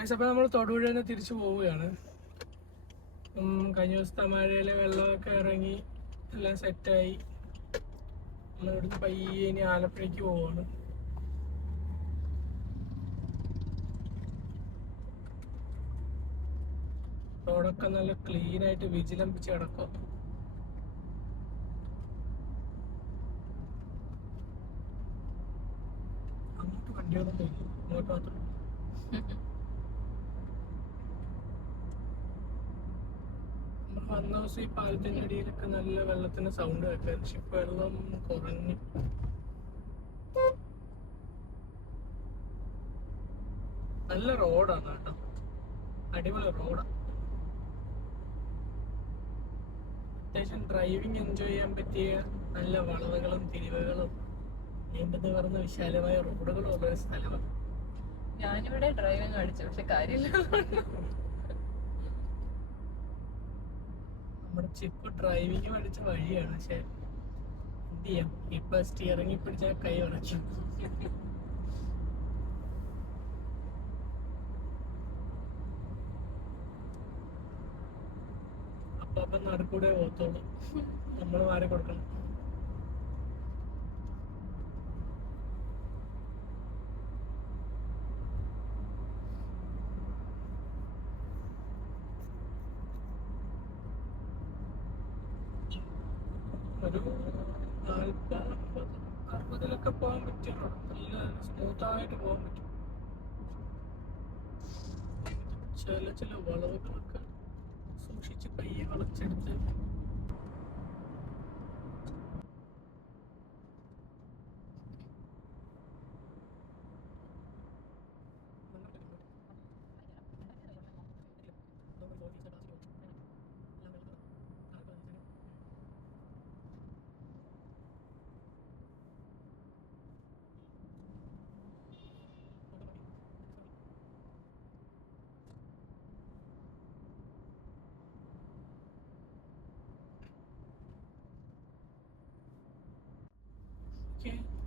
അപ്പോൾ നമ്മൾ തൊടുപുഴ തന്നെ തിരിച്ചു പോവുകയാണ്. കഴിഞ്ഞ ദിവസത്തെ മഴയിലെ വെള്ളമൊക്കെ ഇറങ്ങി എല്ലാം സെറ്റായി. നമ്മളിവിടുന്ന് പയ്യെ ഇനി ആലപ്പുഴയ്ക്ക് പോവുകയാണ്. റോഡൊക്കെ നല്ല ക്ലീൻ ആയിട്ട് വിജിലംബിച്ച് കിടക്കും. അങ്ങോട്ട് വണ്ടികളൊന്നും ഇല്ല, ഇങ്ങോട്ട് മാത്രം. നമ്മൾ വന്ന ദിവസം ഈ പാലത്തിന്റെ അടിയിലൊക്കെ നല്ല വെള്ളത്തിന്റെ സൗണ്ട് കേൾക്കാം. പക്ഷെ ഇപ്പൊ വെള്ളം കുറഞ്ഞു. നല്ല റോഡാണ് കേട്ടോ, അടിപൊളി റോഡാണ്. അത്യാവശ്യം ഡ്രൈവിംഗ് എൻജോയ് ചെയ്യാൻ പറ്റിയ നല്ല വളവുകളും തിരിവുകളും നീണ്ടു നിവർന്ന വിശാലമായ റോഡുകളും ഉള്ള ഒരു സ്ഥലമാണ്. ഞാനിവിടെ ഡ്രൈവിംഗ് പഠിച്ചു, പക്ഷെ കാര്യമില്ല. നമ്മുടെ ചിപ്പ് ഡ്രൈവിംഗ് പഠിച്ച വഴിയാണ്. പക്ഷെ എന്ത് ചെയ്യാം, ഇപ്പൊ സ്റ്റിയറിംഗിൽ പിടിച്ച കൈ ഉറച്ചു. അപ്പൊ നടുക്കൂടെ പോകത്തുള്ളൂ, നമ്മൾ മാറി കൊടുക്കണം. ഒരു 40-60 പോകാൻ പറ്റിയ റോഡ്, നല്ല സ്മൂത്തായിട്ട് പോകാൻ പറ്റും. ചില വളവുകളൊക്കെ സൂക്ഷിച്ച് പയ്യെ വളച്ചെടുത്ത്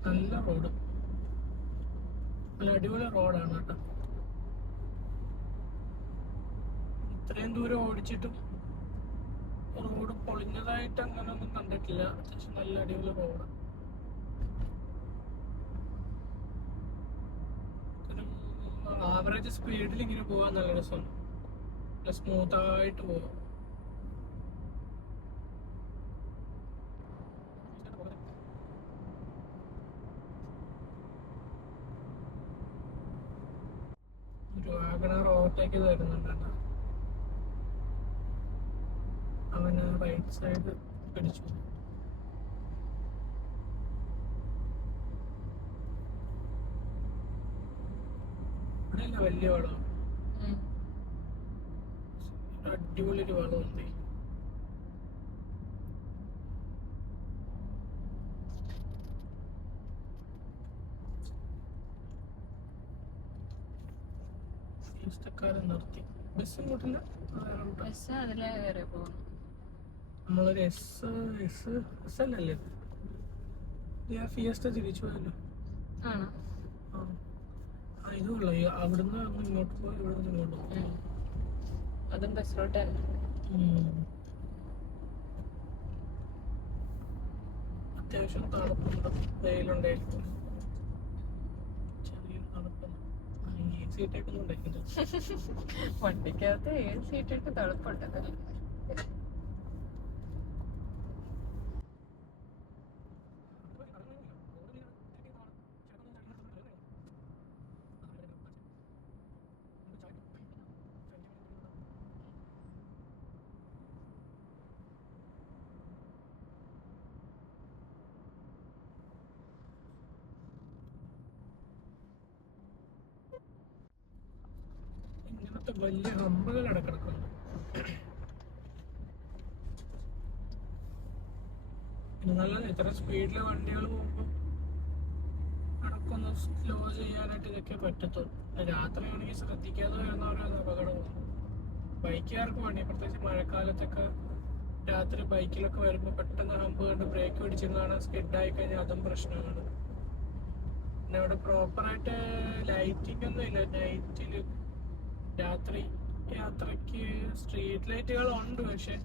നല്ല റോഡ്, നല്ല അടിപൊളി റോഡാണ് കേട്ടോ. ഇത്രയും ദൂരം ഓടിച്ചിട്ടും റോഡ് പൊളിഞ്ഞതായിട്ട് അങ്ങനെ ഒന്നും കണ്ടിട്ടില്ല. അത്യാവശ്യം നല്ല അടിപൊളി റോഡ്. ഒരു ആവറേജ് സ്പീഡിൽ ഇങ്ങനെ പോകാൻ നല്ല രസമാണ്, നല്ല സ്മൂത്തായിട്ട് പോകാം. ഒരു വാഗണർ ഓവർടേക്ക് തരുന്നുണ്ട്. അവന് റൈറ്റ് സൈഡ് പിടിച്ചു. ഇവിടെയല്ല വലിയ വളം, അടിപൊളി ഒരു വളമുണ്ട്. ഇഷ്ടക്കാരൻ നിർത്തി. ബസ് ഇങ്ങോട്ടില്ല, ബസ് അതിലെ കയറി പോകുന്നു. നമ്മളൊരു എസ് അല്ലല്ലേ, ഫിയസ്റ്റ തിരിച്ചു പോയല്ലോ. ആണോ? ഇതുള്ള അവിടുന്ന് ഇങ്ങോട്ട് പോയി, ഇവിടുന്ന് ഇങ്ങോട്ട് പോകും. അതും ബസ്സിലോട്ടല്ല. അത്യാവശ്യം തണുപ്പുണ്ട്, വെയിലുണ്ടായിരിക്കും, ചെറിയൊരു തണുപ്പുണ്ട്. സീറ്റൊക്കെ ഉണ്ടായിട്ടുണ്ട് വണ്ടിക്കകത്ത് 7 സീറ്റിട്ട് തണുപ്പുണ്ടല്ലോ. ഇങ്ങനത്തെ വലിയ ഹമ്പുകൾ കിടക്കുന്നു. നല്ലത് ഇത്ര സ്പീഡില് വണ്ടികൾ പോകുമ്പോൾ അടക്കൊന്ന് സ്ലോ ചെയ്യാനായിട്ട് ഇതൊക്കെ പറ്റത്തുള്ളൂ. രാത്രിയാണെങ്കിൽ ശ്രദ്ധിക്കാതെ വരുന്നവരത് അപകടമാണ്. ബൈക്കുകാർക്ക് വേണ്ടി പ്രത്യേകിച്ച് മഴക്കാലത്തൊക്കെ രാത്രി ബൈക്കിലൊക്കെ വരുമ്പോൾ പെട്ടെന്ന് ഹമ്പ് കണ്ട് ബ്രേക്ക് പിടിച്ചെന്നാണ് സ്കിഡായി കഴിഞ്ഞാൽ അതും പ്രശ്നമാണ്. പിന്നെ അവിടെ പ്രോപ്പറായിട്ട് ലൈറ്റിംഗ് ഒന്നും ഇല്ല. നൈറ്റിൽ രാത്രി യാത്രക്ക് സ്ട്രീറ്റ് ലൈറ്റുകൾ ഉണ്ട്, പക്ഷെ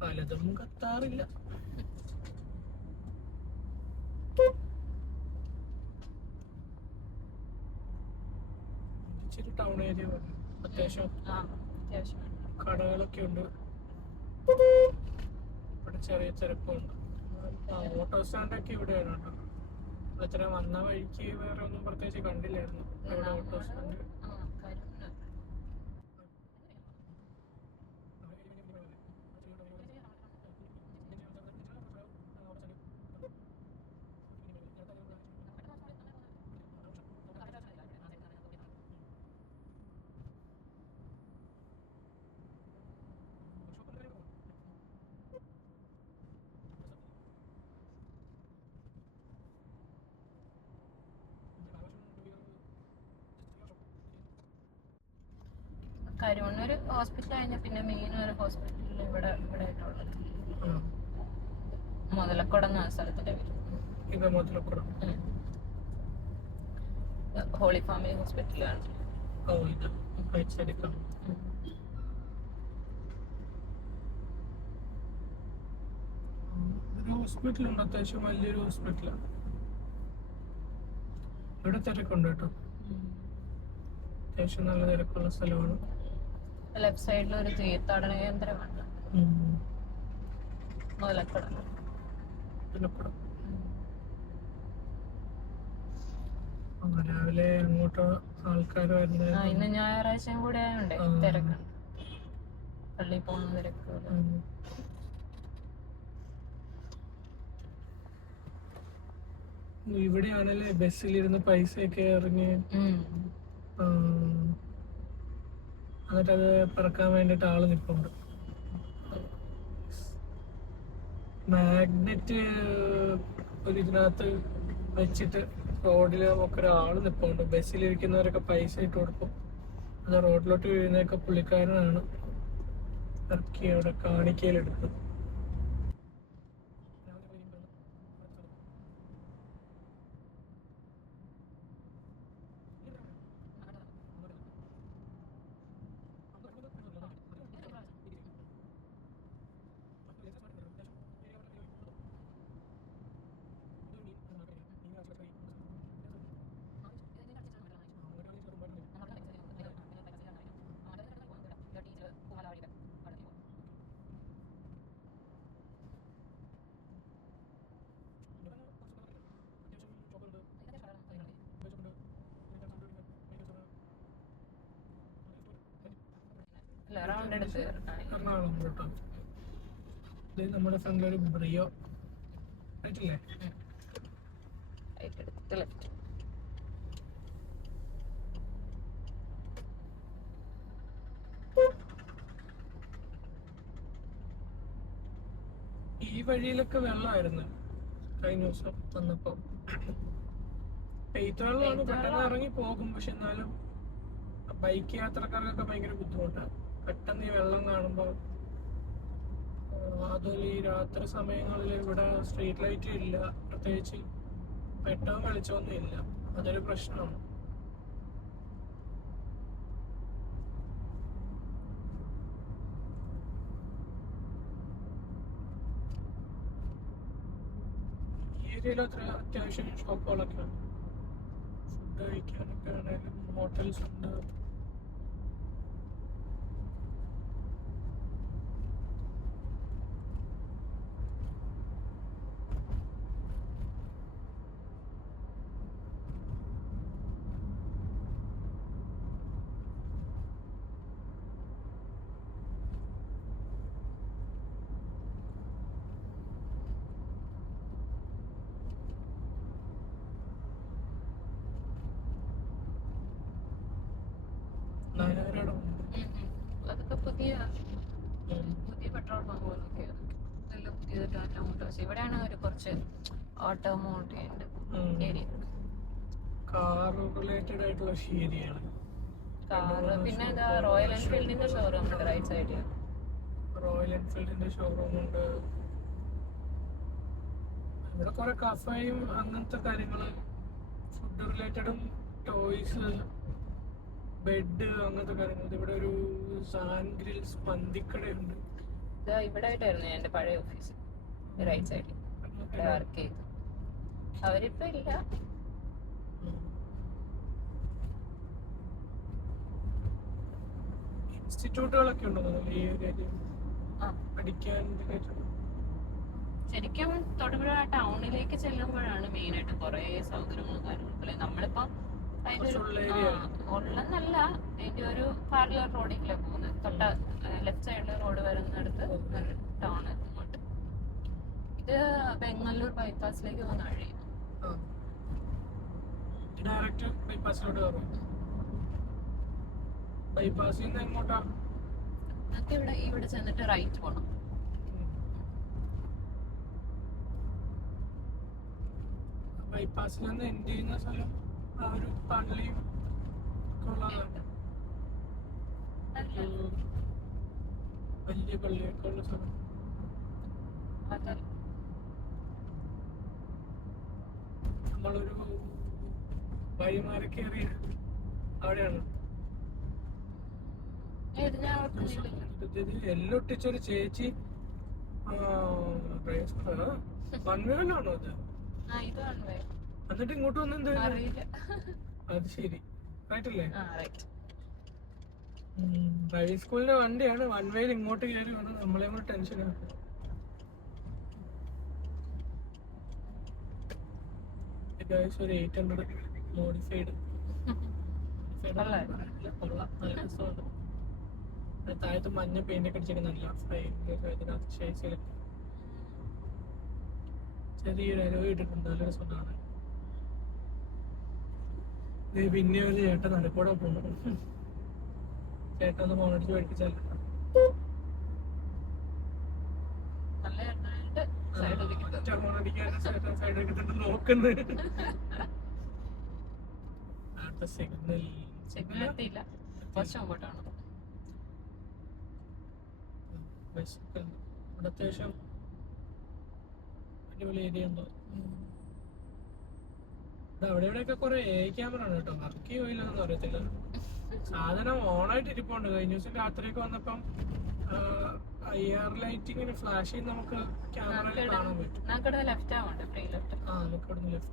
പലതും കത്താറില്ല. ഇച്ചിരി ടൗൺ ഏരിയ പോലെ അത്യാവശ്യം കടകളൊക്കെ ഉണ്ട്. ഇവിടെ ചെറിയ തിരക്കുണ്ട്. ഓട്ടോ സ്റ്റാൻഡൊക്കെ ഇവിടെയാണ് കേട്ടോ. ഇത്ര വന്ന വഴിക്ക് വേറെ ഒന്നും പ്രത്യേകിച്ച് കണ്ടില്ലായിരുന്നു ഇവിടെ ഓട്ടോ സ്റ്റാൻഡ്. കരുവണ്ണൂർ ഹോസ്പിറ്റൽ കഴിഞ്ഞ പിന്നെ മെയിൻ ഒരു ഹോസ്പിറ്റലിൽ ഇവിടെ ആയിട്ടുള്ളത് മുതലക്കുടം എന്ന സ്ഥലത്തിന്റെ പേര്. ഹോളി ഫാമിലി ഹോസ്പിറ്റലാണ്. ഹോസ്പിറ്റലുണ്ട്, അത്യാവശ്യം വലിയൊരു ഹോസ്പിറ്റലാണ്. ഇവിടെ തിരക്കുണ്ട് കേട്ടോ, അത്യാവശ്യം നല്ല തിരക്കുള്ള സ്ഥലമാണ്. ലെഫ്റ്റ് സൈഡിൽ ഒരു തീർത്ഥാടന കേന്ദ്രമാണ് മുതലക്കുടം. രാവിലെ അങ്ങോട്ട് ആൾക്കാർ വരുന്നത്. ഇന്ന് ഞായറാഴ്ചയും കൂടെ ആയതുകൊണ്ട് തിരക്കുണ്ട്, പള്ളിയിൽ പോകുന്ന തിരക്ക്. ഇവിടെയാണല്ലേ ബസ്സിലിരുന്ന് പൈസയൊക്കെ എറിഞ്ഞ് എന്നിട്ടത് പറക്കാൻ വേണ്ടിട്ട് ആള് നിൽപ്പുണ്ട്. മാഗ്നറ്റ് ഒരു ഇതിനകത്ത് വെച്ചിട്ട് റോഡില് ഒക്കെ ഒരാള് നിൽപ്പുണ്ട്. ബസ്സിലിരിക്കുന്നവരൊക്കെ പൈസ ഇട്ട് കൊടുക്കും. അത് റോഡിലോട്ട് വീഴുന്നതൊക്കെ പുള്ളിക്കാരനാണ് ഇറക്കി അവിടെ കാണിക്കയിലെടുത്തത്. എറണാകുളം കേട്ടോ. ഇത് നമ്മുടെ ഫ്രണ്ടിലൊരു ബ്രിയോ ആയിട്ടില്ലേ. ഈ വഴിയിലൊക്കെ വെള്ളമായിരുന്നു കഴിഞ്ഞ ദിവസം വന്നപ്പോ. പെയ്ത്ത് വെള്ളമാണ്, പെട്ടെന്ന് ഇറങ്ങി പോകും. പക്ഷെ എന്നാലും ബൈക്ക് യാത്രക്കാർക്കൊക്കെ ഭയങ്കര ബുദ്ധിമുട്ടാണ് പെട്ടെന്ന് ഈ വെള്ളം കാണുമ്പോൾ. അതുപോലെ ഈ രാത്രി സമയങ്ങളിൽ ഇവിടെ സ്ട്രീറ്റ് ലൈറ്റ് ഇല്ല, പ്രത്യേകിച്ച് പെട്ടെന്ന് വെളിച്ചമൊന്നും ഇല്ല. അതൊരു പ്രശ്നമാണ്. ഈ ഏരിയയിൽ അത്യാവശ്യം ഷോപ്പുകളൊക്കെ ഉണ്ട്. ഫുഡ് കഴിക്കാനൊക്കെ ആണെങ്കിലും ഹോട്ടൽസ് ഉണ്ട്. അതൊക്കെ പുതിയ പെട്രോൾ പമ്പ് പോലൊക്കെ നല്ല പുതിയ ടാറ്റ മോട്ടോഴ്സ്. ഇവിടെയാണ് ഒരു കുറച്ച് ഓട്ടോമോട്ടീവ് ഏരിയ, കാർ റിലേറ്റഡ് ആയിട്ടുള്ള ഏരിയയാണ്. കാറ് പിന്നെ ഇതാ റോയൽ എൻഫീൽഡിന്റെ ഷോറൂം ഉണ്ട് റൈറ്റ് സൈഡിൽ. റോയൽ എൻഫീൽഡിന്റെ ഷോറൂം ഉണ്ട്. ഇവിടെ കുറെ കഫേയും അങ്ങനത്തെ കാര്യങ്ങള്, ഫുഡ് റിലേറ്റഡും ടോയ്സ്, ബെഡ് അങ്ങനത്തെ കാര്യങ്ങൾ. ഇവിടെ ഒരു സാൻ ഗ്രിൽസ് പന്തിക്കടയുണ്ട്. ഇവിടെ ആയിട്ടായിരുന്നു എന്റെ പഴയ ഓഫീസ്, റൈറ്റ് സൈഡിൽ വർക്ക് ചെയ്തു. അവരിപ്പോ ഇല്ല. ഇൻസ്റ്റിറ്റ്യൂട്ടുകളൊക്കെ ഉണ്ടോ ഈ ഏരിയയിൽ ആ, പഠിക്കാൻ? ശരിക്കും തൊടുപുഴ ടൗണിലേക്ക് ചെല്ലുമ്പോഴാണ് മെയിൻ ആയിട്ട് കുറെ സൗകര്യങ്ങളും കാര്യങ്ങളൊക്കെ. നമ്മളിപ്പോ അതിന്റെ ഒരു ഉള്ളെന്നല്ല, അതിന്റെ ഒരു പാരലൽ റോഡിലേക്കാണ് പോകുന്നത്. തൊട്ട ലെഫ്റ്റ് സൈഡിൽ റോഡ് വരുന്നിടത്ത് ടൗൺ അങ്ങോട്ട്. ഇത് ബംഗളൂർ ബൈപ്പാസിലേക്ക് പോകുന്ന വഴി. ഡയറക്റ്റ് ബൈപ്പാസിലോട്ട് കയറും. ബൈപ്പാസിൽ നിന്ന് എങ്ങോട്ടാ? നമുക്ക് ഇവിടെ ചെന്നിട്ട് റൈറ്റ് പോണം. ബൈപ്പാസിൽ നിന്ന് എൻഡ് ചെയ്യുന്ന സ്ഥലം ആ ഒരു പള്ളിയും ഉള്ളതാണ്. വലിയ പള്ളിയൊക്കെ ഉള്ള സ്ഥലം. നമ്മളൊരു വഴിമാറി കയറിയ അവിടെയാണ്. എല്ലൊട്ടിച്ചൊരു ചേച്ചി വൺവേലാണോ അത്? എന്നിട്ട് ഇങ്ങോട്ട് വന്നെന്ത്? അത് ശരി, റൈറ്റ് അല്ലേ? ഡ്രൈവിംഗ് സ്കൂളിന്റെ വണ്ടിയാണ്. വൺവേയിൽ ഇങ്ങോട്ട് കയറി വേണം. നമ്മളെ കൂടെ ടെൻഷൻ ആക്കും. ഒരു 800 മോഡിഫൈഡ് താഴത്ത് മഞ്ഞ പെയിന്റ് ഒക്കെ അടിച്ചിട്ട് നല്ല ചെറിയൊരു അരവ് ഇട്ടിട്ടുണ്ട്. നല്ല രസമാണ്. പിന്നെ ഒരു ചേട്ടൻ നടക്കൂടെ പോകുന്നു. ചേട്ടൻ ഒന്ന് ഫോണടിച്ച് പഠിപ്പിച്ചല്ല. സൈഡ് എടുത്തിട്ട് നോക്കുന്നത്. സിഗ്നൽ എത്തിയില്ല, കുറച്ച് മുമ്പോട്ടാണ്. ഇവിടെ അത്യാവശ്യം അടിപൊളി ഏരിയ ഉണ്ടോ? അവിടെ ഇവിടെയൊക്കെ കുറെ ക്യാമറ ആണ് കേട്ടോ. വർക്ക് ചെയ്യില്ലെന്നൊന്നും അറിയത്തില്ല. സാധനം ഓണായിട്ട് ഇരിപ്പുണ്ട്. കഴിഞ്ഞ ദിവസം രാത്രിയൊക്കെ വന്നപ്പം IR ലൈറ്റിങ്ങിന് ഫ്ലാഷ് ചെയ്ത് നമുക്ക് ക്യാമറയിൽ കാണാൻ പറ്റും. നമുക്ക് ലെഫ്റ്റ്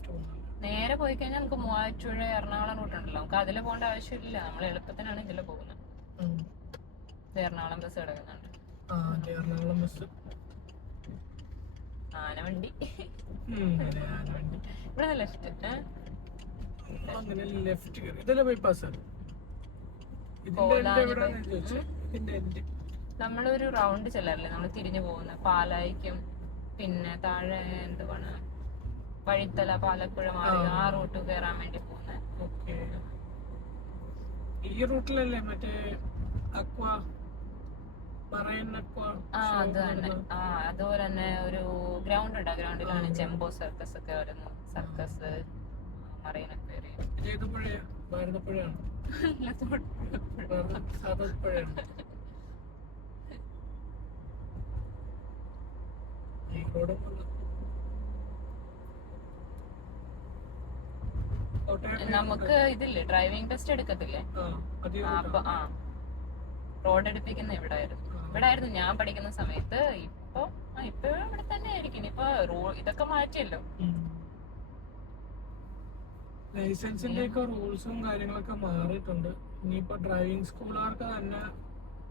പോകണം. നേരെ പോയി കഴിഞ്ഞാൽ നമുക്ക് മൂവാറ്റുപുഴ എറണാകുളം റൂട്ട് ഉണ്ടല്ലോ. നമുക്ക് അതിൽ പോകേണ്ട ആവശ്യമില്ല. നമ്മൾ എളുപ്പത്തിനാണ് ഇതിൽ പോകുന്നത്. എറണാകുളം ബസ് കിടക്കുന്നുണ്ട്. എറണാകുളം ബസ്, ആനവണ്ടി. ഇവിടെ ലെഫ്റ്റ്, അങ്ങനെ ലെഫ്റ്റ് കയറി. ഇതല്ലേ ബൈപ്പാസ്? നമ്മളൊരു റൗണ്ട് ചെല്ലാറില്ലേ, നമ്മൾ തിരിഞ്ഞു പോകുന്നത് പാലായിക്കും പിന്നെ താഴെ എന്തുവാണ് വഴിത്തല പാലപ്പുഴ മാറി ആ റൂട്ട് കയറാൻ വേണ്ടി പോകുന്നത്. ഈ റൂട്ടിലല്ലേ മറ്റേ അക്വ അത് തന്നെ. അതുപോലെ തന്നെ ഒരു ഗ്രൗണ്ട് ഉണ്ട്. ആ ഗ്രൗണ്ടിലാണ് ജംബോ സർക്കസ് ഒക്കെ വരുന്നത്. സർക്കസ് മറൈനൊക്കെ നമുക്ക് ഇതില്ലേ ഡ്രൈവിംഗ് ടെസ്റ്റ് എടുക്കത്തില്ലേ? അപ്പൊ റോഡ് എടുപ്പിക്കുന്ന ഇവിടെ ആയിരുന്നു ഞാൻ പഠിക്കുന്ന സമയത്ത്. ഇപ്പൊ ഇവിടെ തന്നെ ആയിരിക്കും. ഇപ്പൊ ഇതൊക്കെ മാറ്റിയല്ലോ. ലൈസൻസിന്റെ ഒക്കെ റൂൾസും കാര്യങ്ങളൊക്കെ മാറിയിട്ടുണ്ട്. ഇനിയിപ്പോ ഡ്രൈവിംഗ് സ്കൂളുകാർക്ക് തന്നെ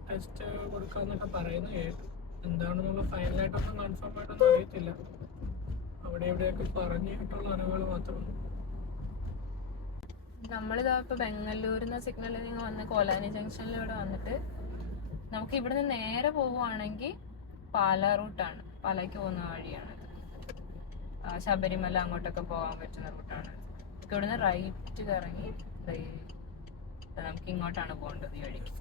ടെസ്റ്റ് കൊടുക്കാന്നൊക്കെ പറയുന്ന കേട്ടു. എന്താണെന്നുള്ള ഫൈനലായിട്ടൊന്നും കൺഫേം ആയിട്ടൊന്നും അറിയത്തില്ല. അവിടെ എവിടെയൊക്കെ പറഞ്ഞിട്ടുള്ള അറിവുകൾ മാത്രമേ. നമ്മളിതാ ഇപ്പൊ ബംഗളൂരിന്ന് സിഗ്നലിൽ നിന്ന് വന്ന് കോലാനി ജംഗ്ഷനിൽ ഇവിടെ വന്നിട്ട് നമുക്ക് ഇവിടുന്ന് നേരെ പോവുകയാണെങ്കിൽ പാലാ റൂട്ടാണ്. പാലായ്ക്ക് പോകുന്ന വഴിയാണ്. ശബരിമല അങ്ങോട്ടൊക്കെ പോകാൻ പറ്റുന്ന റൂട്ടാണ്. ഇവിടുന്ന് റൈറ്റ് കറങ്ങി നമുക്ക് ഇങ്ങോട്ടാണ് പോകേണ്ടത്. ഈ വഴിക്ക്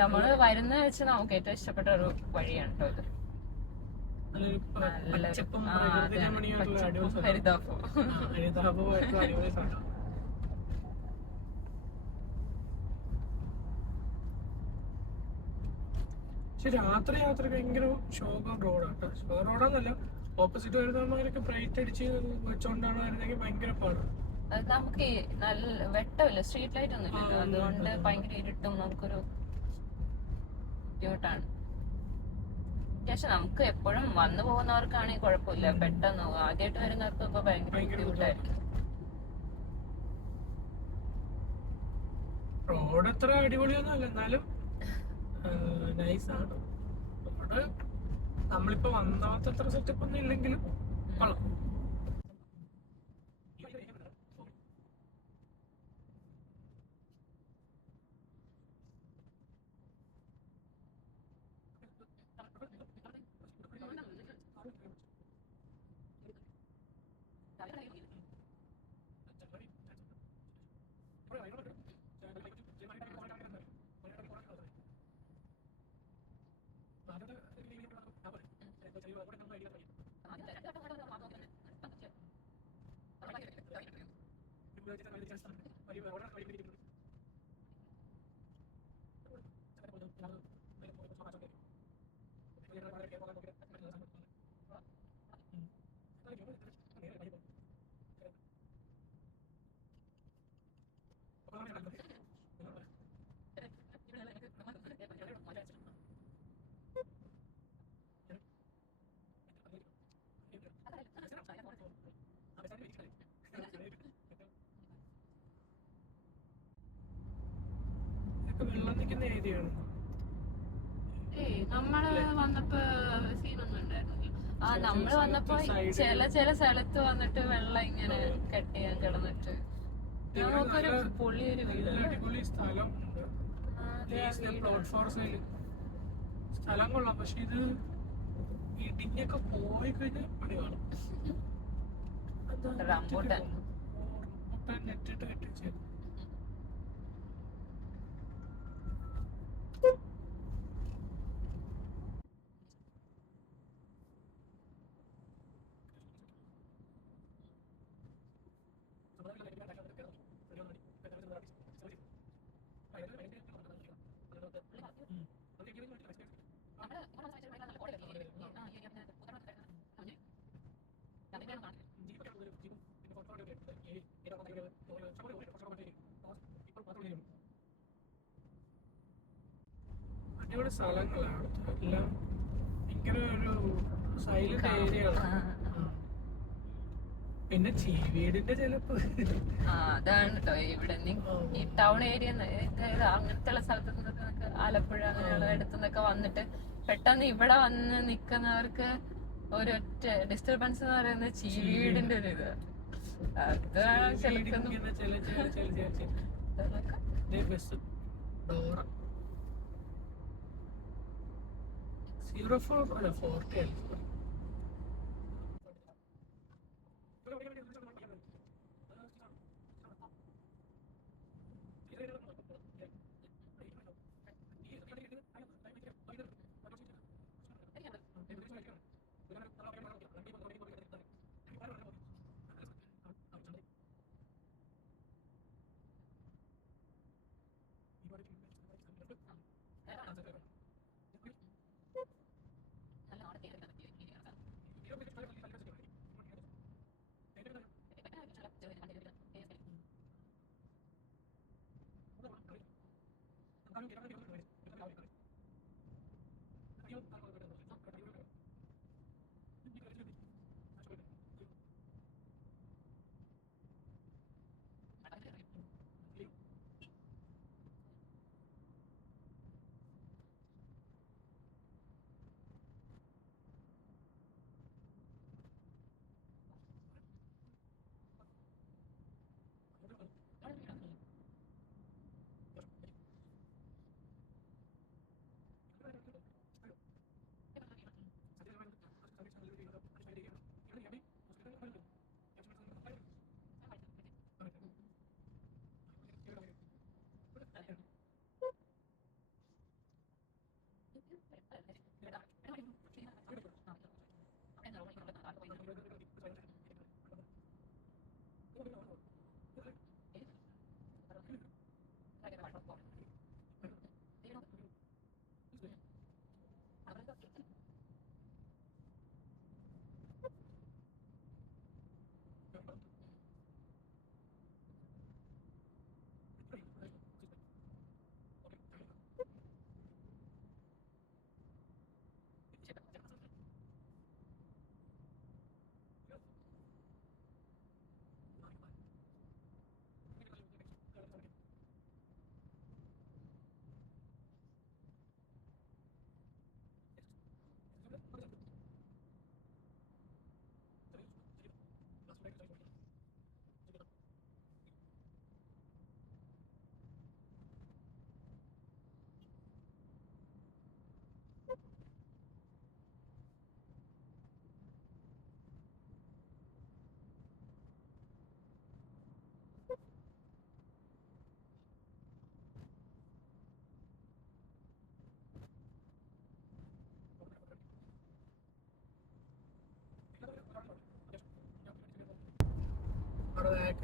നമ്മള് വരുന്ന വെച്ച് നമുക്ക് ഏറ്റവും ഇഷ്ടപ്പെട്ട ഒരു വഴിയാണ് കേട്ടോ ഇത്. പക്ഷെ രാത്രി ഭയങ്കര ഷോക റോഡാണ്. ഷോ റോഡാന്നല്ല, ഓപ്പോസിറ്റ് വരുന്നവരൊക്കെ ബ്രൈറ്റ് അടിച്ച് വെച്ചോണ്ടാണ് വരുന്നെങ്കിൽ ഭയങ്കര പാടാണ്. അത് നമുക്ക് നല്ല വെട്ടമില്ല, സ്ട്രീറ്റ് ലൈറ്റ് ഒന്നും ഇല്ലല്ലോ, അതുകൊണ്ട് ഭയങ്കര ഇരുട്ടും നമുക്കൊരു ബുദ്ധിമുട്ടാണ്. പക്ഷെ നമുക്ക് എപ്പോഴും വന്നു പോകുന്നവർക്കാണെങ്കിൽ കുഴപ്പമില്ല, പെട്ടെന്ന് ആദ്യമായിട്ട് വരുന്നവർക്കൊക്കെ ഭയങ്കര ബുദ്ധിമുട്ടായിരിക്കും. റോഡ് അത്ര അടിപൊളിയൊന്നും അല്ല, എന്നാലും നൈസാണ് റോഡ്. നമ്മളിപ്പോ വന്നത്തെ അത്ര സെറ്റപ്പ് ഒന്നും ഇല്ലെങ്കിലും കൊള്ളാം. വെള്ളം നിൽക്കുന്ന ഏരിയയാണ്. നമ്മള് വന്നപ്പോ സീനൊന്നും ഉണ്ടായിരുന്നില്ല. നമ്മള് വന്നപ്പോ ചില സ്ഥലത്ത് വന്നിട്ട് വെള്ളം ഇങ്ങനെ കെട്ടിയാൻ കിടന്നിട്ട് നമുക്കൊരു പൊള്ളിയൊരു വീട്. അടിപൊളി സ്ഥലമുണ്ട്, പ്ലോട്ട്ഫോം സ്ഥലം കൊള്ളാം. പക്ഷെ ഇത് ഇടിഞ്ഞൊക്കെ പോയി കഴിഞ്ഞാൽ പണി കാണും. റംബൂട്ടാൻ നെറ്റിട്ട് കെട്ടിച്ച് അടിപൊളി സ്ഥലങ്ങളാണ് എല്ലാം. ഭയങ്കര ഒരു സൈലന്റ് ഏരിയകളാണ്. പിന്നെ ചീവീടിന്റെ ചിലപ്പോ അതാണ് കേട്ടോ ഇവിടെ ഈ ടൗൺ ഏരിയ അങ്ങനത്തെ ഉള്ള സ്ഥലത്ത് നിന്നൊക്കെ ആലപ്പുഴ അങ്ങനെയുള്ള ഇടത്തുനിന്നൊക്കെ വന്നിട്ട് പെട്ടെന്ന് ഇവിടെ വന്ന് നിക്കുന്നവർക്ക് ഒരൊറ്റ ഡിസ്റ്റർബൻസ് എന്ന് പറയുന്നത് ചീവീടിന്റെ ഒരു ഇത്. അതാണ് ചിലക്കൊന്നും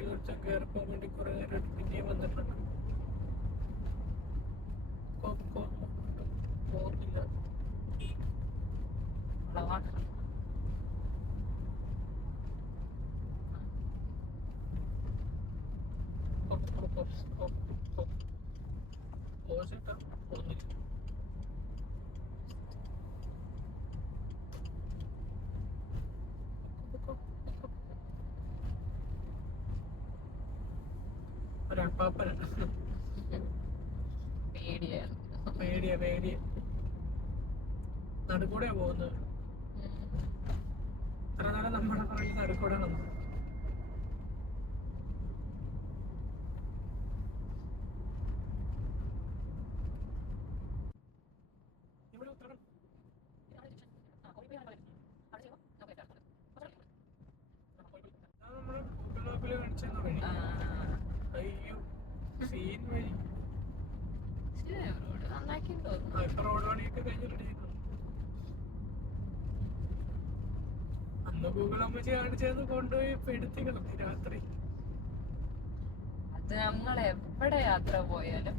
ബാക്കിൽ ഒരുത്തൻ കയറിപ്പോകാൻ വേണ്ടി കുറെ നേരം പിന്നെയും വന്നിട്ടുണ്ട്. പോകുന്നില്ല. പോകുന്നില്ല. ഒരപ്പാപ്പനാണ്. പേടിയ നടുക്കൂടെയാ പോകുന്നത്. അത്ര നേരം നമ്മുടെ പറയിൽ നടുക്കൂടെ നമ്മൾ നമ്മള് ഗൂഗിൾ മാപ്പില് കാണിച്ചെന്ന വഴി. അയ്യോ സീൻ വഴി ഇപ്പൊ റോഡ് പണിയൊക്കെ കഴിഞ്ഞ് റെഡി ചെയ്തു. അന്ന് ഗൂഗിൾ അമ്മച്ചി കാണിച്ചെന്ന് കൊണ്ടുപോയി പെടുത്തി കിടത്തി രാത്രി. അത് ഞങ്ങൾ എവിടെ യാത്ര പോയാലും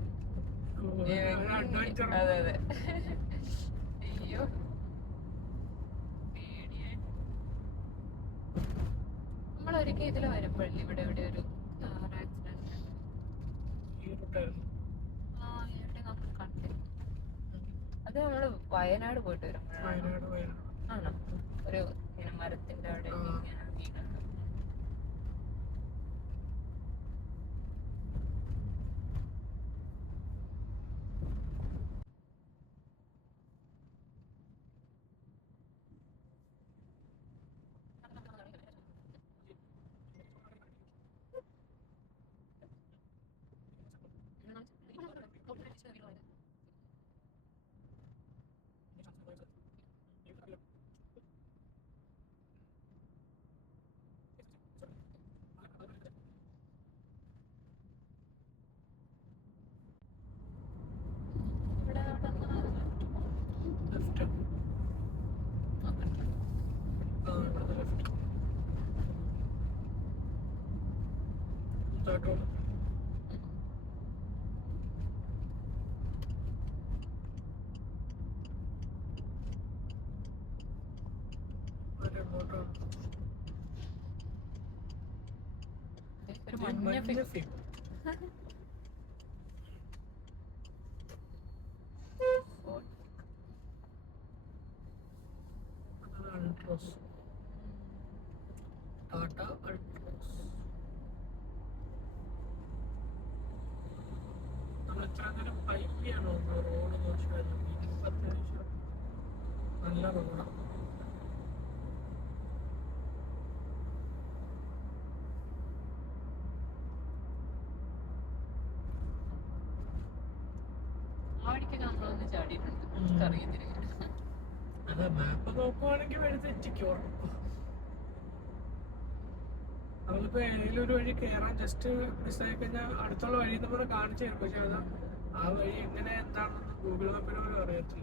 അഡ്വഞ്ചർ. അതെ അതെ. അയ്യോ പേടിയായി. നമ്മളൊരിക്കൽ ഇതിൽ വരുമ്പോഴില്ല ഇവിടെ ഇവിടെ ഒരു കാർ ആക്സിഡന്റ്. ഈ റൂട്ടായിരുന്നു. ഇവിടെ നമ്മൾ കണ്ടിരുന്നു. അത് നമ്മള് വയനാട് പോയിട്ട് വരുമ്പോഴാണ്. വയനാട് ആണോ? ഒരു ഇങ്ങനെ മരത്തിന്റെ അവിടെ ഇങ്ങനെ വീണത്. ലെഫ്റ്റ്. ഇവിടുന്ന് ലെഫ്റ്റ്. താഴോട്ട് ഒരു മഞ്ഞ ഫിലിം. അൾട്രോസ്. ടാറ്റ അൾട്രോസ്. നമ്മൾ എത്ര നേരം പയ്യാണോ റോഡ് നോക്കിയാൽ അത്യാവശ്യം നല്ല റോഡാണ്. അതെ മാപ്പ് നോക്കുവാണെങ്കിൽ വഴി തെറ്റിക്കോ. നമ്മളിപ്പോ ഏതെങ്കിലും ഒരു വഴി കയറാൻ ജസ്റ്റ് മിസ്സായി കഴിഞ്ഞാൽ അടുത്തുള്ള വഴി നമ്മളെ കാണിച്ചു തരും. പക്ഷെ അത് ആ വഴി എങ്ങനെ എന്താണെന്ന് ഗൂഗിൾ മാപ്പിന് പോലും അറിയത്തില്ല.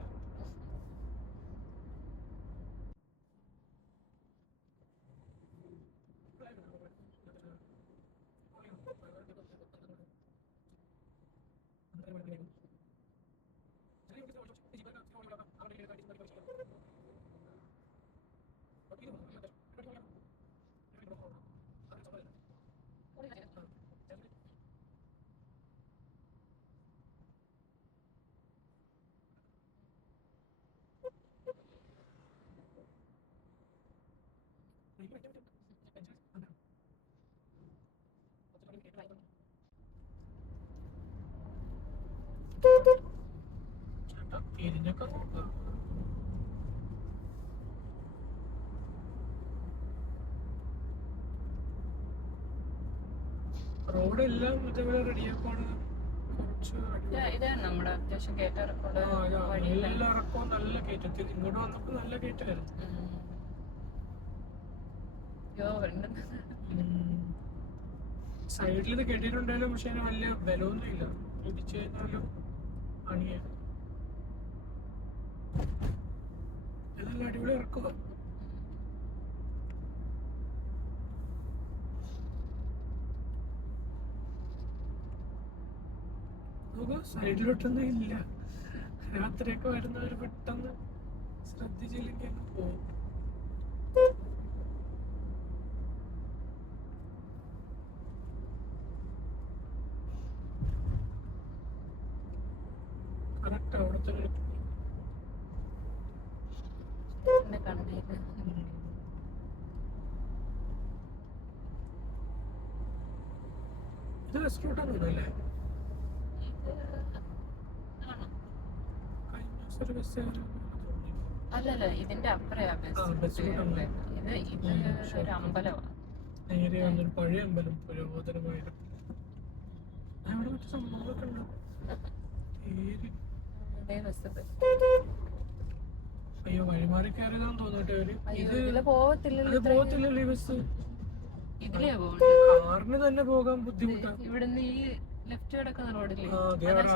ചേട്ടാ തിരിഞ്ഞൊക്കെ നോക്കാം. റോഡെല്ലാം ഇതേപോലെ റെഡിയാക്കുവാണ്. കുറച്ച് ഇതാണ് നമ്മുടെ അത്യാവശ്യം കേട്ടിറക്കോട് നല്ല ഇറക്കവും നല്ല കയറ്റത്തിൽ. ഇങ്ങോട്ട് വന്നപ്പോ നല്ല കയറ്റമായിരുന്നു. സൈഡിൽ ഇത് കെട്ടിയിട്ടുണ്ടായാലും പക്ഷെ അതിന് വലിയ ബലമൊന്നും ഇല്ല. ഇടിച്ചു കഴിഞ്ഞാലും പണിയാണ്. ഇതെല്ലാം അടിപൊളി ഇറക്കുക. സൈഡിലോട്ടൊന്നും ഇല്ല. രാത്രിയൊക്കെ വരുന്നവർ പെട്ടെന്ന് ശ്രദ്ധിച്ചില്ലെങ്കിൽ അങ്ങ് പോകും. കറക്റ്റ് അവിടുത്തെ ഇത് വെസ്റ്റ് റൂട്ടാണ് അല്ലേ? കഴിഞ്ഞ ദിവസം ഒരു ബസ് അല്ലല്ല, ഇതിന്റെ അപ്പുറയാ ബസ്. ഇത് ഒരു അമ്പലമാണ്. നേരെ വന്നൊരു പഴയ അമ്പലം, പുരോഗതനമായിട്ട് അവിടെ മറ്റു സംഭവങ്ങളൊക്കെ ഉണ്ട്. അയ്യോ, വഴിമാറി കയറിയതാന്ന് തോന്നട്ടെ അവര്. ഇത് പോകത്തില്ലല്ലോ ഈ ബസ്. കാറിന് തന്നെ പോകാൻ ബുദ്ധിമുട്ടാണ്. ഇവിടുന്ന് ഈ ലെഫ്റ്റ് കിടക്കുന്ന റോഡില്ലേ,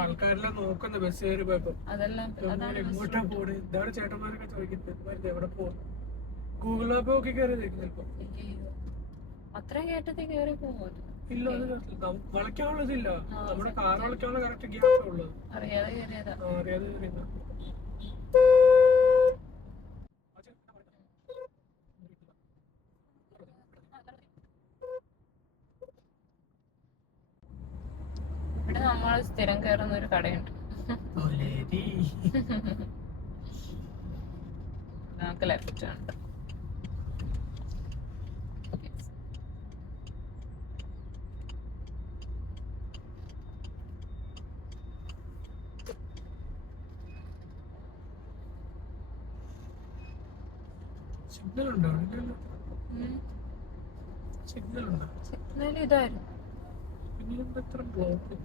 ആൾക്കാരെല്ലാം നോക്കുന്ന ബസ് കയറി പോയപ്പോ എങ്ങോട്ടാ പോണ്. ഇതാണ് ചേട്ടന്മാരൊക്കെ ചോദിക്കുന്നത്, എവിടെ പോകും. ഗൂഗിൾ മാപ്പ് നോക്കി കയറിയതായിരിക്കും ചിലപ്പോ. അത്രയും കയറ്റത്തിൽ കയറി പോകുമോ? ഇല്ല, വളയ്ക്കാനുള്ളതില്ല. നമ്മുടെ കാർ വളയ്ക്കാനുള്ള കറക്റ്റ് ഗ്യാപ്പ് ഉള്ളത്. അറിയാതെ കയറിയതാ. അറിയാതെ കയറിയതാ. ഇവിടെ നമ്മൾ സ്ഥിരം കയറുന്ന ഒരു കടയുണ്ട്. നമുക്ക് ലെഫ്റ്റ് ഉണ്ട്. സിഗ്നൽ ഉണ്ടോ? സിഗ്നൽ ഉണ്ടോ? സിഗ്നൽ ഇതായിരുന്നു. പിന്നെ എത്ര ബ്ലോക്ക്.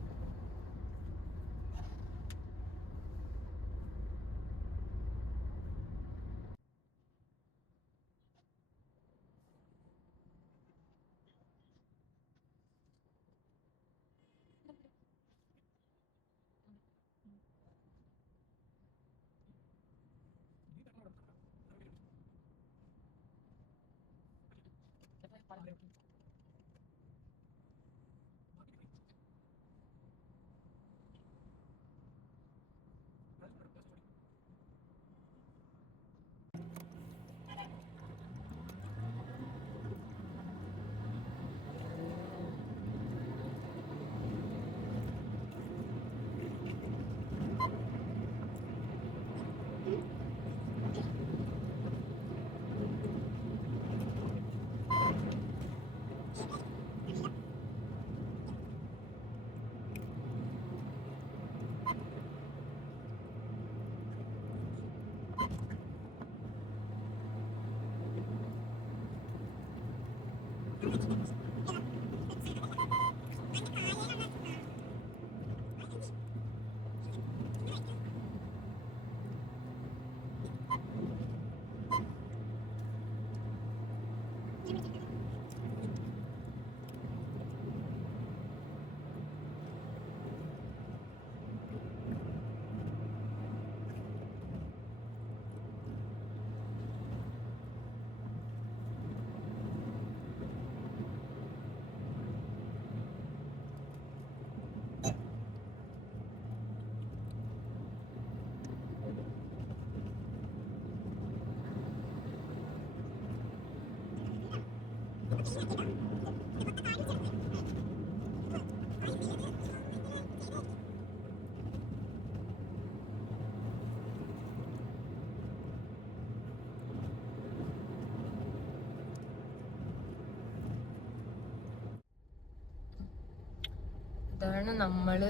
ഇതാണ് നമ്മള്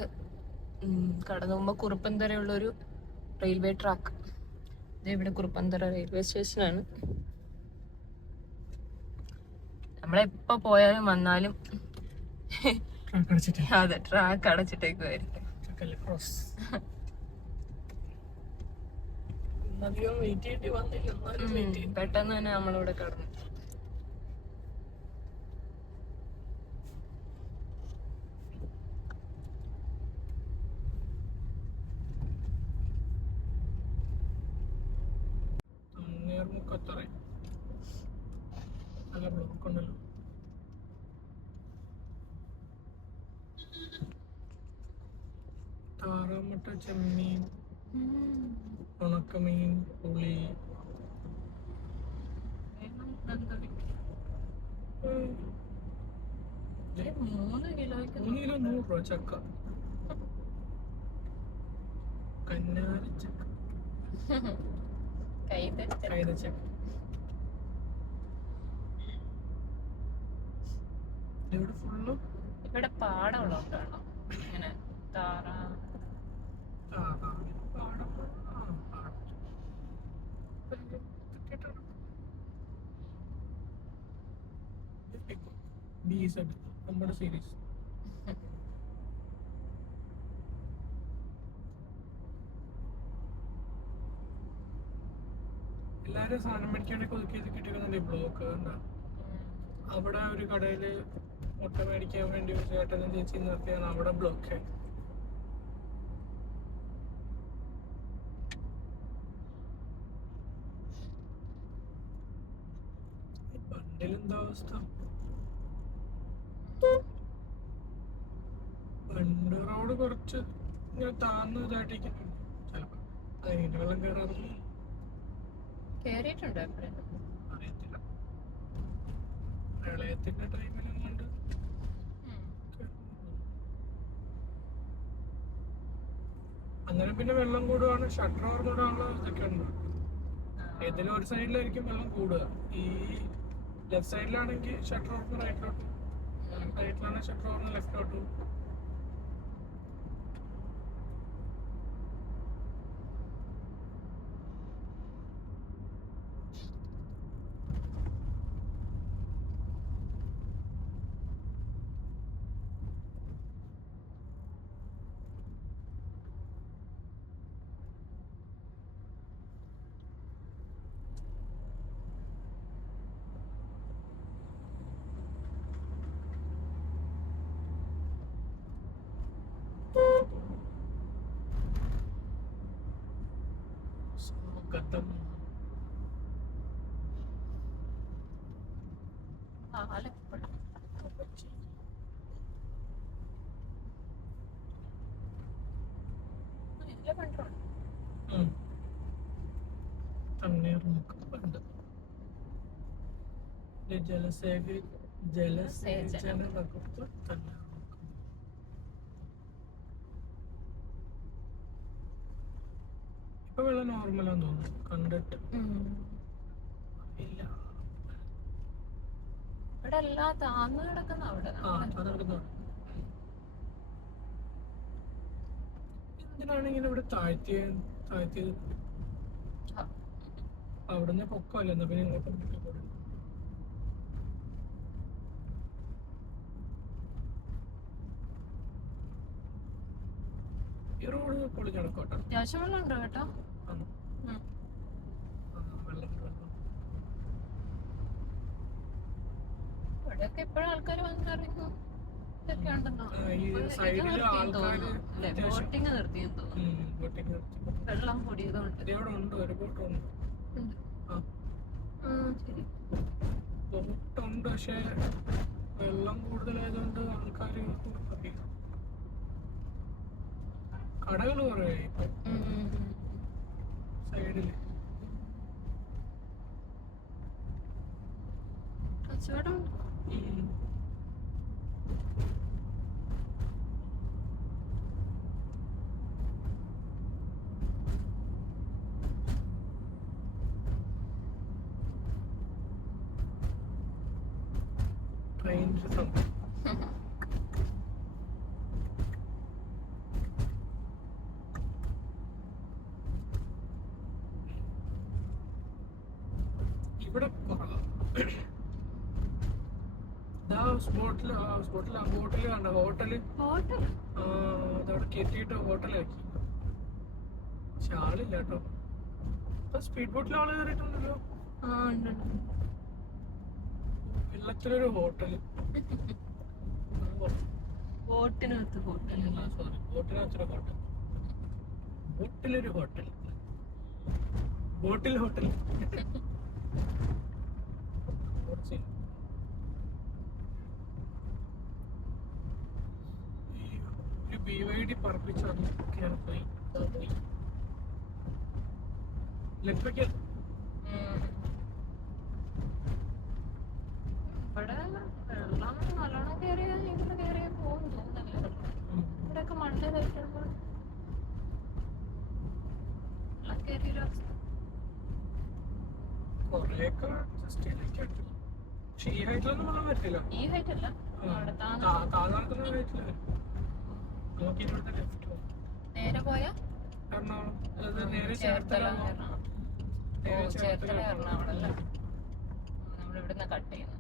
കടന്നു പോകുമ്പോ കുറുപ്പന്തറയുള്ള ഒരു റെയിൽവേ ട്രാക്ക്. ഇത് ഇവിടെ കുറുപ്പന്തറ റെയിൽവേ സ്റ്റേഷനാണ്. നമ്മളെപ്പോ പോയാലും വന്നാലും അതെ, ട്രാക്ക് അടച്ചിട്ടേക്കുമായിരിക്കും. പെട്ടെന്ന് തന്നെ നമ്മളിവിടെ കടന്നു. നല്ല ബ്ലോക്ക് ഉണ്ടല്ലോ. ചെമ്മീൻ, ഉണക്കമീൻ, പുളി. ഉം. 3 കിലോയ്ക്ക് 3 കിലോ 100 രൂപ ചക്ക. കന്നാരച്ചക്ക, കൈതച്ചക്ക. ഇവിടെ ഫുള്ളും ഇവിടെ പാടമുള്ളതുകൊണ്ടാണോ ഇങ്ങനെ താറാ നമ്മുടെ സീരീസ്. എല്ലാരും സാധനം മേടിക്കാനൊക്കെ ഒതുക്കി കിട്ടിയിരുന്നുണ്ട്. ഈ ബ്ലോക്ക് കണ്ടാ അവിടെ ഒരു കടയില് മുട്ട മേടിക്കാൻ വേണ്ടി ഒരു ചേട്ടനും ചേച്ചി നിർത്തിയാണ് അവിടെ ബ്ലോക്ക്. ബണ്ടിലെന്താ അവസ്ഥ? ബണ്ട് റോഡ് കുറച്ച് ഇങ്ങനെ താന്ന് ഇതായിട്ടിരിക്കുന്നുണ്ട്. ചിലപ്പോ അതിന്റെ വെള്ളം കയറാറില്ല, കേറിയിട്ടുണ്ടോ എപ്പോഴും? അറിയത്തില്ല. പ്രളയത്തിന്റെ ടൈമിലും കൊണ്ട് അന്നേരം പിന്നെ വെള്ളം കൂടുകയാണ്. ഷട്ടർ ഓർന്നിടാനുള്ള ഇതൊക്കെ ഉണ്ട്. ഏതെങ്കിലും ഒരു സൈഡിലായിരിക്കും വെള്ളം കൂടുക. ഈ ലെഫ്റ്റ് സൈഡിലാണെങ്കിൽ ഷട്ടർ ഓർന്ന് റൈറ്റിലോട്ടും, റൈറ്റിലാണെങ്കിൽ ഷട്ടർ ഓർന്ന് ലെഫ്റ്റിലോട്ടും. സ്വാഗതം. ആലപ്പുഴ ഇതിലെ കണ്ടോ? തണ്ണീർമുക്കമുണ്ട്. ജലസേചന വകുപ്പ് തണ്ണീർമുക്കം. ഇപ്പൊ വെള്ളം നോർമലാന്ന് തോന്നുന്നു കണ്ടിട്ട്. ഇല്ല, ഇവിടെ എല്ലാം താന്ന് കിടക്കുന്ന അവിടെ എന്തിനാണ് ഇങ്ങനെ ഇവിടെ താഴ്ത്തിയത്? അവിടുന്ന് പൊക്കമല്ല, എന്നാ പിന്നെ ഇങ്ങോട്ട് പൊക്കിക്കോളും. ഈ റോഡ് പൊളിഞ്ഞടക്കോട്ടെ. അത്യാവശ്യം വെള്ളം ഉണ്ടോ കേട്ടോ? ഇവിടെയൊക്കെ ഇപ്പോഴും ആൾക്കാർ വന്നിറങ്ങുന്നു. ഇതൊക്കെ ഉണ്ടെന്നോ ബോട്ടിങ് നിർത്തിയെന്ന് തോന്നുന്നു. വെള്ളം പൊടിയതുകൊണ്ട് ശരി ബോട്ടുണ്ട്. പക്ഷെ വെള്ളം കൂടുതലായതുകൊണ്ട് ആൾക്കാര് കടകൾ കുറേ സൈഡില് കച്ചവടം. ട്രെയിൻ ഇവിടെ സ്പോട്ടില് കണ്ട ഹോട്ടല് അതവിടെ കെട്ടിയിട്ട് ഹോട്ടലാക്കി. പക്ഷെ ആളില്ല കേട്ടോ. ഇപ്പൊ സ്പീഡ് ബോട്ടിൽ ആള് കയറിയിട്ടുണ്ടല്ലോ. വെള്ളത്തിലൊരു ഹോട്ടല്. ബോട്ടിനകത്ത് ഹോട്ടൽ. സോറി, ബോട്ടിനകത്തൊരു ഹോട്ടൽ. ബോട്ടിലൊരു ഹോട്ടൽ. ബോട്ടിൽ ഹോട്ടൽ. ഒരു BYD പറപ്പിച്ചു വന്നു കയറിപ്പോയി പോയി ഇലക്ട്രിക്കൽ ഇവിടെ വെള്ളം നല്ലോണം കയറിയാൽ ഇവിടെ കയറിയാൽ പോകും തോന്നുന്നല്ലേ. ഇവിടെയൊക്കെ മണ്ണ് കഴിക്കുമ്പോൾ വെള്ളം കയറിയൊരവസ്ഥ. കൊറേയൊക്കെ ജസ്റ്റ് ഇലക്ട്രിക്കൽ പക്ഷെ ഈ ഹൈറ്റിലൊന്നും വെള്ളം പറ്റില്ല. ഈ ഹൈറ്റ് അല്ല, അവിടെ താഴ്ന്ന ഹൈറ്റില് നമുക്ക് ഇവിടുത്തെ ലെഫ്റ്റ് നേരെ പോയാ എറണാകുളം അതായത് നേരെ ചേർത്തല. ചേർത്തല എറണാകുളം അല്ലേ. നമ്മളിവിടുന്ന് കട്ട് ചെയ്യുന്നു.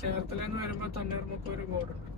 ചേർത്തലെന്ന് വരുമ്പോ തണ്ണീർമുക്കം ഒരു ബോർഡുണ്ട്.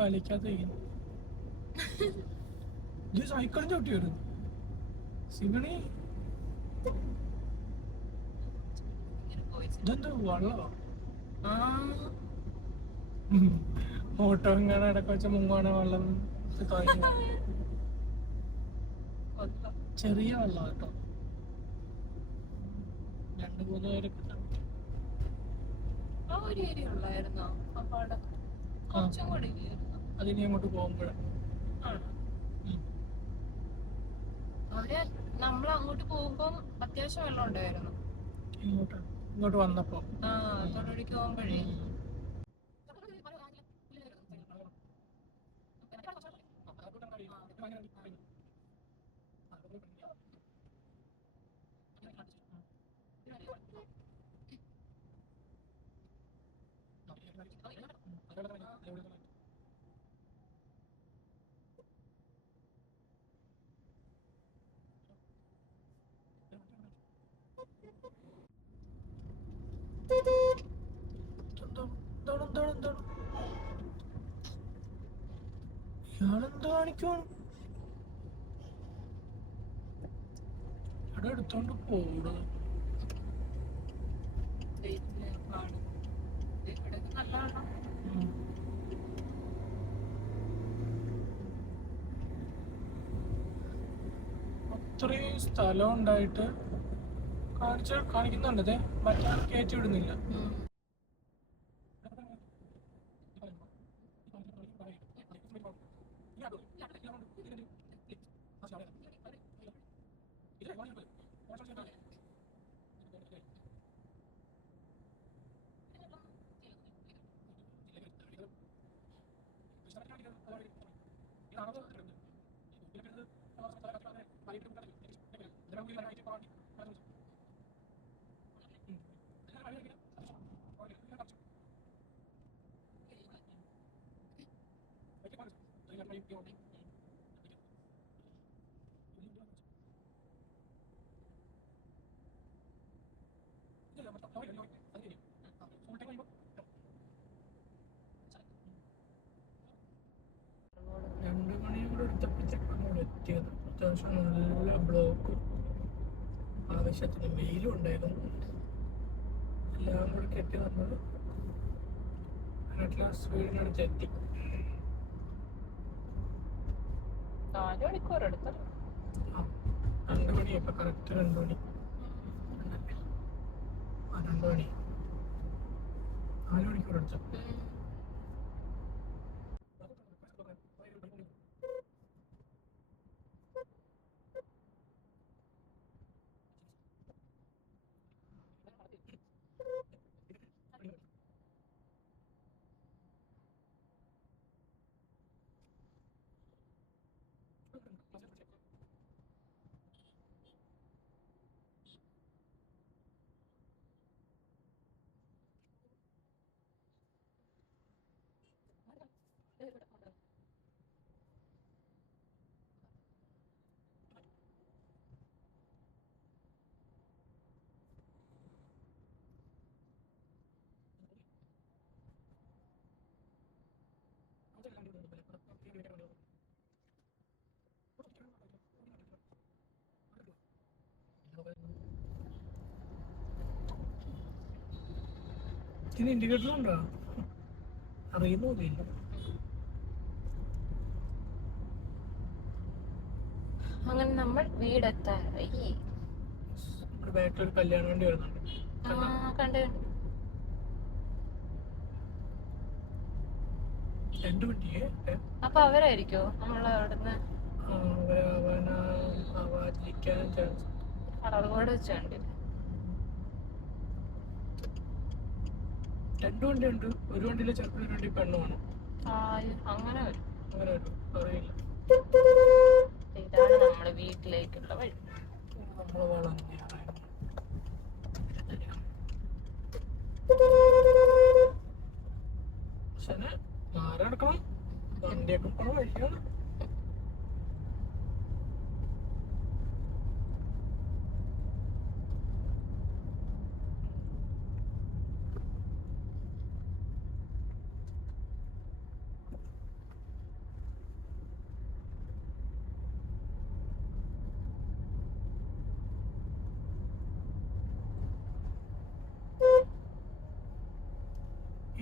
വലിക്കാത്ത സൈക്കിളും ചവിട്ടി വരുന്നു സിഗണി. ഇതെന്താ വള്ളോ? ഓട്ടോ ഇങ്ങനെ ഇടയ്ക്ക് വെച്ച മുങ്ങാണ് വെള്ളം. ചെറിയ വെള്ളം കേട്ടോ. 2-3 പേരൊക്കെ ആ ഒരു ഏരിയ ഉള്ളായിരുന്നോ അപ്പാടെ? കുറച്ചും കൂടി അതിനി അങ്ങോട്ട് പോകുമ്പോഴാണ് അവിടെ നമ്മൾ അങ്ങോട്ട് പോകുമ്പം അത്യാവശ്യം വെള്ളം ഉണ്ടായിരുന്നു. ഇങ്ങോട്ട് വന്നപ്പോ തൊടുപുഴയ്ക്ക് പോകുമ്പോഴേ ഇയാളെന്താ കാണിക്കുവാണ്? ഇവിടെ എടുത്തോണ്ട് പോടും. അത്രയും സ്ഥലം ഉണ്ടായിട്ട് കാണിക്കുന്നുണ്ട്. മറ്റേ കയറ്റി വിടുന്നില്ല. എത്തിയത് അത്യാവശ്യം നല്ല ബ്ലോക്കും ആവശ്യത്തിന് വെയിലും ഉണ്ടായിരുന്നു. എല്ലാം കൂടി കെട്ടി നമ്മൾ അറ്റ്ലാസ് വീടിനടുത്ത് എത്തി. 4 മണിക്കൂർ എടുത്തല്ലോ. 2 മണി ഇപ്പൊ കറക്റ്റ് 2 മണി. 2 മണി 4 മണിക്കൂർ എടുത്തു. ഇതിന് ഇൻഡിക്കേറ്റർ ഉണ്ടോ? അറിയുന്നില്ല. അങ്ങനെ നമ്മൾ വീടെത്താറായി. നമ്മുടെ ബാക്കിൽ ഒരു കല്യാണ വണ്ടി വരുന്നുണ്ട്. കണ്ടു. രണ്ട് വണ്ടിയെ അപ്പൊ അവരായിരിക്കോ നമ്മള് അവിടുന്ന് ആവാതിരിക്കാനും ചാൻസ്. കളർ കോഡ് വെച്ചുണ്ട്. രണ്ട് വണ്ടിയുണ്ട്. ഒരു വണ്ടിയിലെ ചെറുപ്പം, ഒരു വണ്ടി പെണ്ണുമാണ്. അങ്ങനെ വരും. അങ്ങനെ വരും, അറിയില്ല. ഇതാണ് നമ്മുടെ വീട്ടിലേക്കുള്ള വഴി. നമ്മള് വേണം മാറെടുക്കണം. വണ്ടിയൊക്കെ പോണ വഴിയാണ്.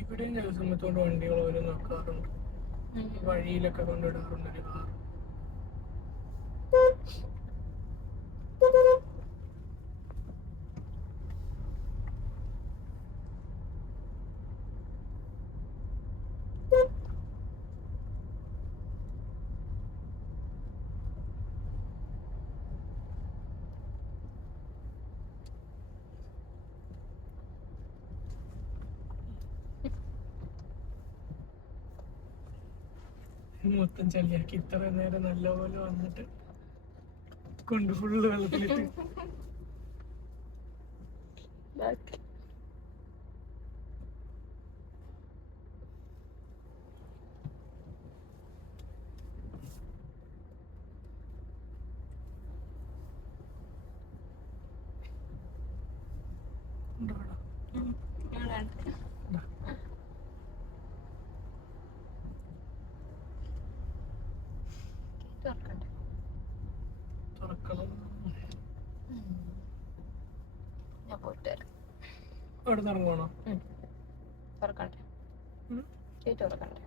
ഇവിടെയും ചില സമയത്തോണ്ട് വണ്ടികൾ വരും നോക്കാറുണ്ട്. വഴിയിലൊക്കെ കൊണ്ടിടാറുണ്ട് ഒരു കാർ. മൊത്തം ചളിയാക്കി ഇത്ര നേരം നല്ലപോലെ വന്നിട്ട് കൊണ്ട് ഫുള്ള് വെള്ളത്തിലിട്ട്. തുറക്കണം. ഞാൻ പോയിട്ട് വരാം. അവിടെ നിന്ന് ഇറങ്ങുവാണോ? തുറക്കണ്ടേ? ഗേറ്റ് തുറക്കണ്ടേ?